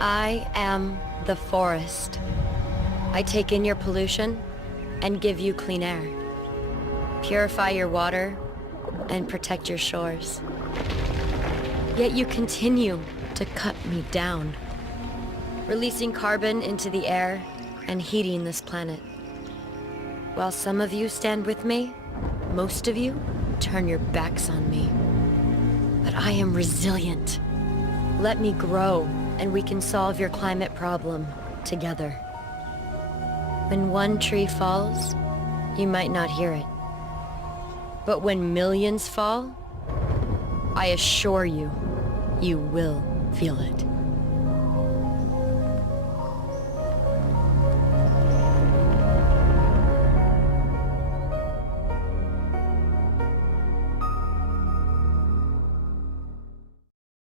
I am the forest. I take in your pollution and give you clean air. Purify your water and protect your shores. Yet you continue to cut me down, releasing carbon into the air and heating this planet. While some of you stand with me, most of you turn your backs on me. But I am resilient. Let me grow, and we can solve your climate problem together. When one tree falls, you might not hear it. But when millions fall, I assure you, you will feel it.